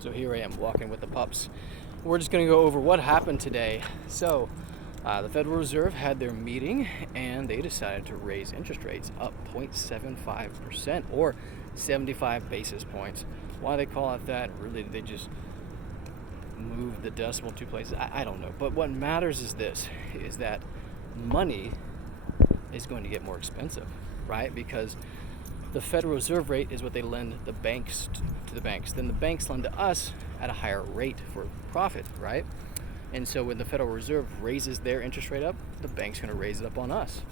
So here I am walking with the pups. We're just going to go over what happened today. So the Federal Reserve had their meeting and they decided to raise interest rates up 0.75% or 75 basis points. Why they call it that, really, they just moved the decimal two places. I don't know. But what matters is this, is that money is going to get more expensive, right? Because the Federal Reserve rate is what they lend the banks to the banks. Then the banks lend to us at a higher rate for profit, right? And so when the Federal Reserve raises their interest rate up, the bank's going to raise it up on us.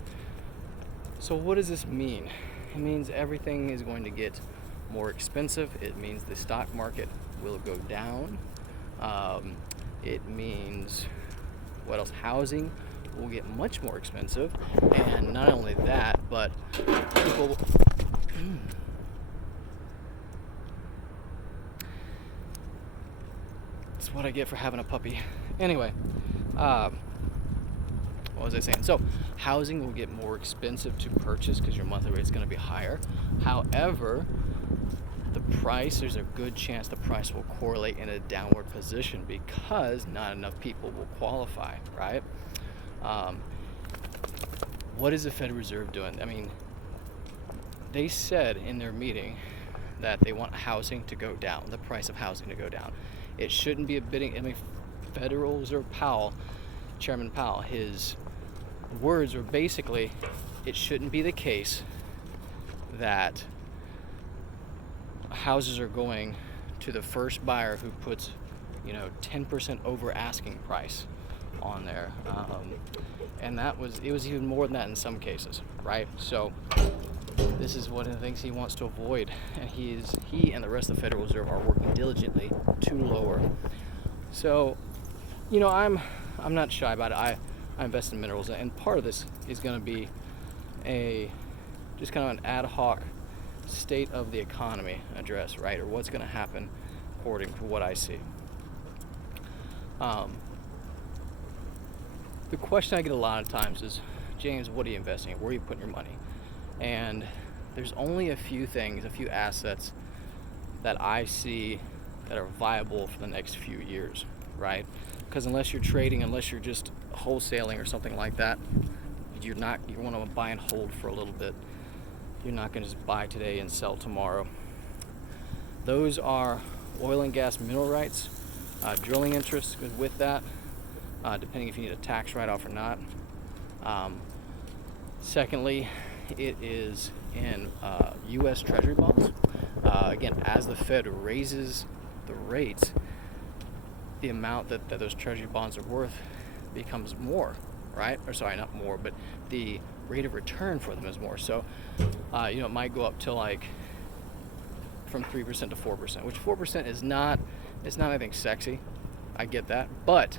So what does this mean? It means everything is going to get more expensive. It means the stock market will go down. It means, what else? Housing will get much more expensive. And not only that, but people... That's what I get for having a puppy. Anyway, what was I saying? So, housing will get more expensive to purchase because your monthly rate is going to be higher. However, the price, there's a good chance the price will correlate in a downward position because not enough people will qualify, right? What is the Federal Reserve doing? I mean, they said in their meeting that they want housing to go down, the price of housing to go down. It shouldn't be Federal Reserve Powell, Chairman Powell, his words were basically, it shouldn't be the case that houses are going to the first buyer who puts, 10% over asking price on there. And it was even more than that in some cases, right? So this is one of the things he wants to avoid, and he and the rest of the Federal Reserve are working diligently to lower. So, I'm not shy about it. I invest in minerals, and part of this is going to be just kind of an ad hoc state of the economy address, right, or what's going to happen according to what I see. The question I get a lot of times is, James, what are you investing in? Where are you putting your money? And there's only a few assets that I see that are viable for the next few years, right? Because unless you're trading, unless you're just wholesaling or something like that, you want to buy and hold for a little bit. You're not going to just buy today and sell tomorrow. Those are oil and gas mineral rights, drilling interests with that, depending if you need a tax write-off or not. Secondly, it is in U.S. Treasury bonds. Again, as the Fed raises the rates, the amount that those Treasury bonds are worth becomes more, right? Or sorry, not more, but the rate of return for them is more. So, it might go up to from 3% to 4%, which 4% is not anything sexy. I get that, but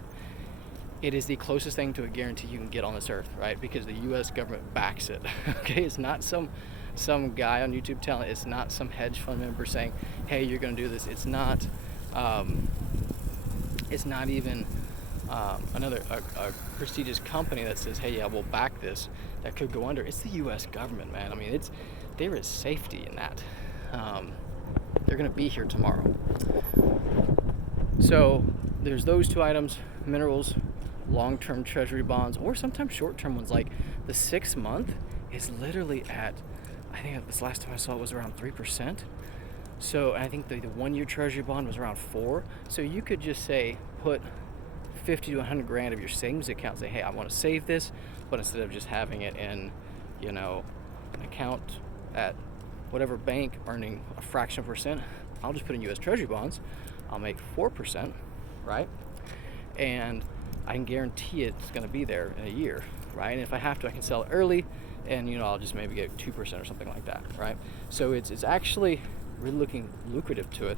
it is the closest thing to a guarantee you can get on this earth, right? Because the U.S. government backs it. Okay, it's not some guy on YouTube telling it. It's not some hedge fund member saying, "Hey, you're going to do this." It's not. It's not even another prestigious company that says, "Hey, yeah, we'll back this." That could go under. It's the U.S. government, man. I mean, there is safety in that. They're going to be here tomorrow. So there's those two items: minerals, long-term Treasury bonds, or sometimes short-term ones. Like the 6 month is literally at, I think this last time I saw it was around 3%. So I think the 1 year Treasury bond was around 4. So you could just say put 50 to 100 grand of your savings account. Say, hey, I want to save this, but instead of just having it in, an account at whatever bank earning a fraction of a percent, I'll just put in U.S. Treasury bonds. I'll make 4%, right? And I can guarantee it's going to be there in a year, right? And if I have to, I can sell it early, and I'll just maybe get 2% or something like that, right? So it's actually really looking lucrative to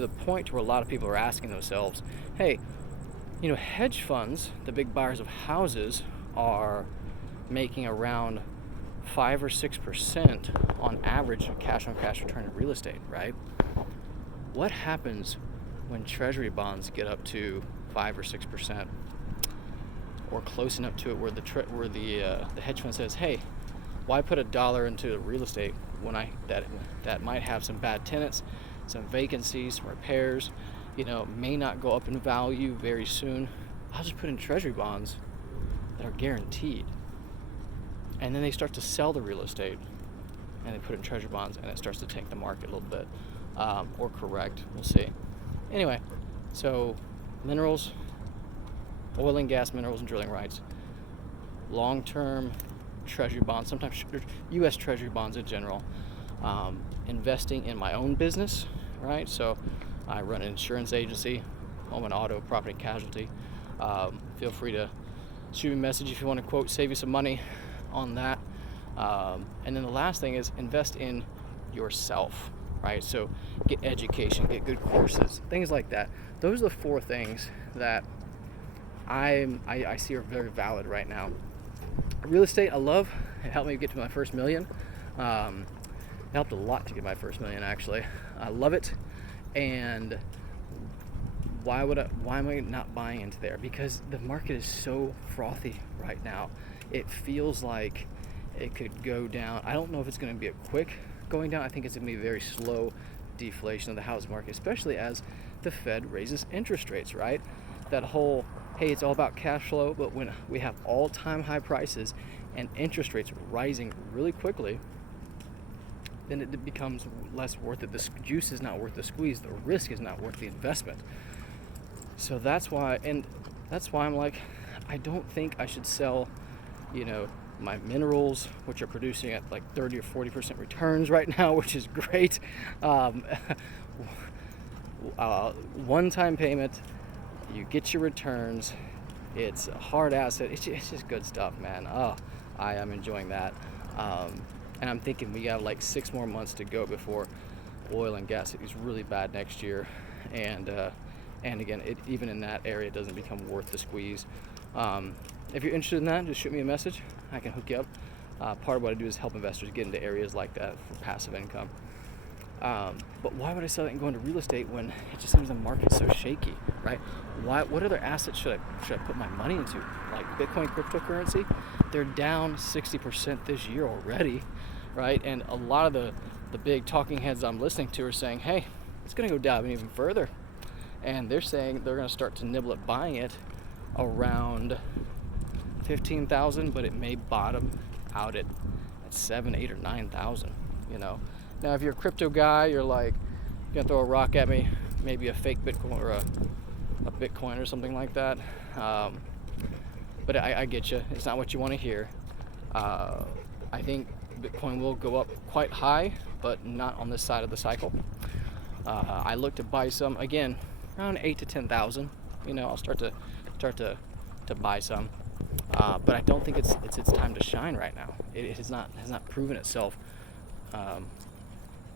the point where a lot of people are asking themselves, hey, hedge funds, the big buyers of houses, are making around 5 or 6% on average in cash-on-cash return in real estate, right? What happens when Treasury bonds get up to 5 or 6%, or close enough to it where the hedge fund says, hey, why put $1 into real estate when that might have some bad tenants, some vacancies, some repairs, may not go up in value very soon. I'll just put in treasury bonds that are guaranteed. And then they start to sell the real estate and they put in treasury bonds and it starts to tank the market a little bit, or correct. We'll see. Anyway, so minerals, oil and gas, minerals and drilling rights, long-term treasury bonds, sometimes U.S. treasury bonds in general, investing in my own business, right? So I run an insurance agency, home and auto, property and casualty. Feel free to shoot me a message if you want to quote, save you some money on that. And then the last thing is invest in yourself, right? So get education, get good courses, things like that. Those are the 4 things that I see are very valid right now. Real estate, I love. It helped me get to my first million. It helped a lot to get my first million, actually. I love it. And why am I not buying into there? Because the market is so frothy right now. It feels like it could go down. I don't know if it's going to be a quick going down. I think it's going to be a very slow deflation of the housing market, especially as the Fed raises interest rates, right? That whole, hey, it's all about cash flow, but when we have all-time high prices and interest rates rising really quickly, then it becomes less worth it. The juice is not worth the squeeze. The risk is not worth the investment. So that's why I'm like, I don't think I should sell, my minerals, which are producing at like 30 or 40% returns right now, which is great. One-time payment, you get your returns. It's a hard asset. It's just good stuff, man. Oh, I am enjoying that. And I'm thinking we got like 6 more months to go before oil and gas is really bad next year. And again, even in that area, it doesn't become worth the squeeze. If you're interested in that, just shoot me a message. I can hook you up. Part of what I do is help investors get into areas like that for passive income. But why would I sell it and go into real estate when it just seems the market's so shaky, right? What other assets should I put my money into? Like Bitcoin, cryptocurrency, they're down 60% this year already, right? And a lot of the big talking heads I'm listening to are saying, hey, it's going to go down even further. And they're saying they're going to start to nibble at buying it around 15,000, but it may bottom out at 7, 8, or 9,000. Now, if you're a crypto guy, you're like, you're gonna throw a rock at me, maybe a fake Bitcoin or a Bitcoin or something like that. But I get you. It's not what you want to hear. I think Bitcoin will go up quite high, but not on this side of the cycle. I look to buy some again around 8 to 10,000. I'll start to buy some. But I don't think it's its time to shine right now. It has not proven itself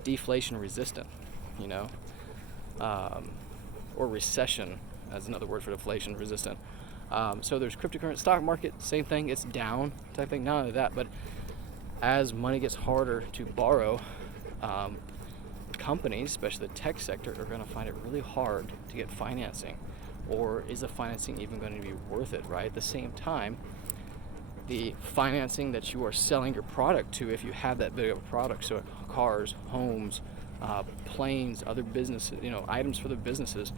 deflation resistant, or recession as another word for deflation resistant. So there's cryptocurrency, stock market, same thing. It's down type thing. Not only that, but as money gets harder to borrow, companies, especially the tech sector, are going to find it really hard to get financing. Or is the financing even going to be worth it, right? At the same time, the financing that you are selling your product to, if you have that big of a product, so cars, homes, planes, other businesses, items for the businesses,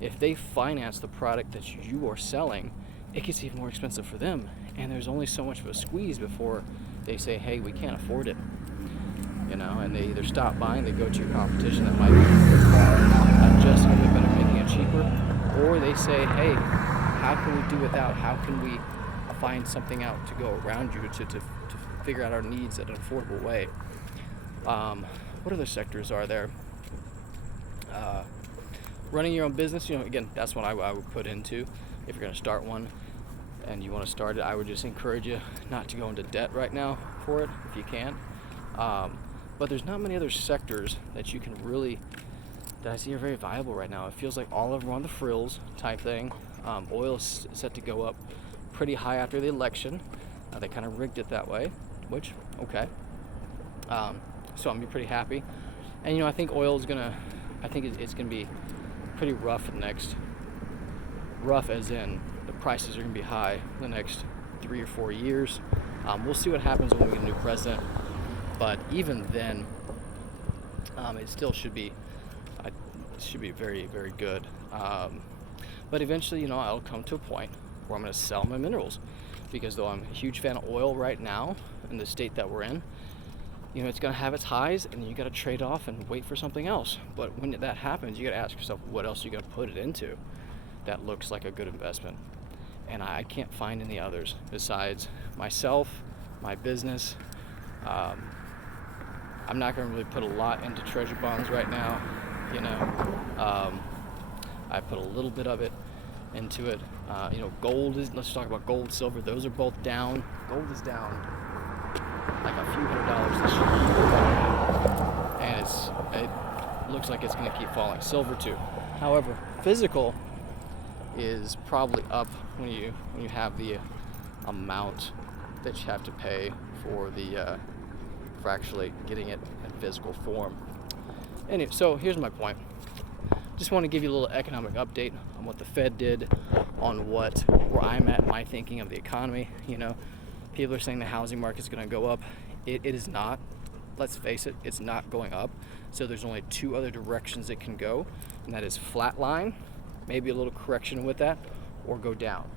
if they finance the product that you are selling, it gets even more expensive for them. And there's only so much of a squeeze before they say, hey, we can't afford it. And they either stop buying, they go to your competition that might be just a little bit better, making it cheaper, or they say, hey, how can we do without? How can we find something out to go around you to figure out our needs at an affordable way? What other sectors are there? Running your own business, again, that's what I would put into. If you're going to start one and you want to start it, I would just encourage you not to go into debt right now for it if you can. But there's not many other sectors that I see are very viable right now. It feels like all of them are on the frills type thing. Oil is set to go up pretty high after the election. They kind of rigged it that way, which, okay. So I'm going to be pretty happy. And, I think it's going to be pretty rough rough as in the prices are going to be high the next 3 or 4 years. We'll see what happens when we get a new president. But even then, it still should be should be very, very good. But eventually, you know, I'll come to a point where I'm going to sell my minerals, because though I'm a huge fan of oil right now in the state that we're in, you know, it's going to have its highs, and you got to trade off and wait for something else. But when that happens, you got to ask yourself, what else you got to put it into that looks like a good investment? And I can't find any others besides myself, my business. I'm not going to really put a lot into treasury bonds right now, you know. I put a little bit of it into it. You know, gold is, let's talk about gold, silver. Those are both down. Gold is down like a few $100s this year. And it looks like it's going to keep falling. Silver too. However, physical is probably up when you have the amount that you have to pay for for actually getting it in physical form. Anyway, so here's my point. Just want to give you a little economic update on what the Fed did, on where I'm at in my thinking of the economy. You know, people are saying the housing market's going to go up. It is not. Let's face it, it's not going up. So there's only two other directions it can go, and that is flatline, maybe a little correction with that, or go down.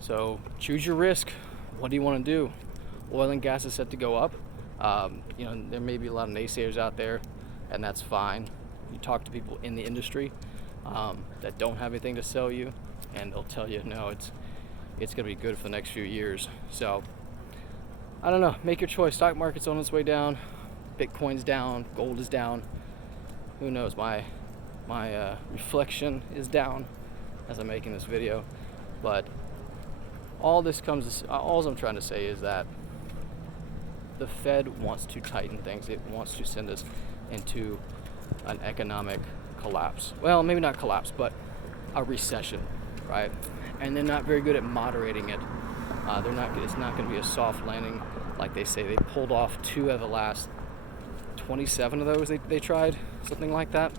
So choose your risk. What do you want to do? Oil and gas is set to go up. You know, there may be a lot of naysayers out there, and that's fine. You talk to people in the industry that don't have anything to sell you, and they'll tell you, no, it's going to be good for the next few years. So I don't know. Make your choice. Stock market's on its way down. Bitcoin's down. Gold is down. Who knows? My reflection is down as I'm making this video, but all I'm trying to say is that the Fed wants to tighten things. It wants to send us into an economic collapse. Well, maybe not collapse, but a recession, right? And they're not very good at moderating it. It's not going to be a soft landing like they say. They pulled off 2 of the last 27 of those they tried, something like that.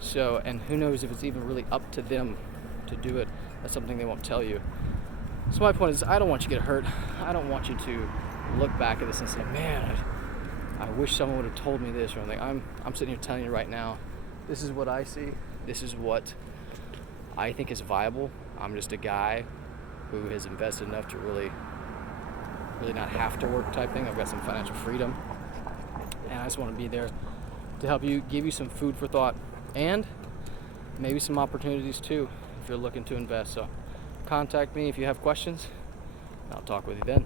So, and who knows if it's even really up to them to do it. That's something they won't tell you. So my point is, I don't want you to get hurt. I don't want you to look back at this and say, man, I wish someone would have told me this or anything. I'm sitting here telling you right now, this is what I see. This is what I think is viable. I'm just a guy who has invested enough to really not have to work type thing. I've got some financial freedom, and I just want to be there to help you, give you some food for thought, and maybe some opportunities too if you're looking to invest. So contact me if you have questions. I'll talk with you then.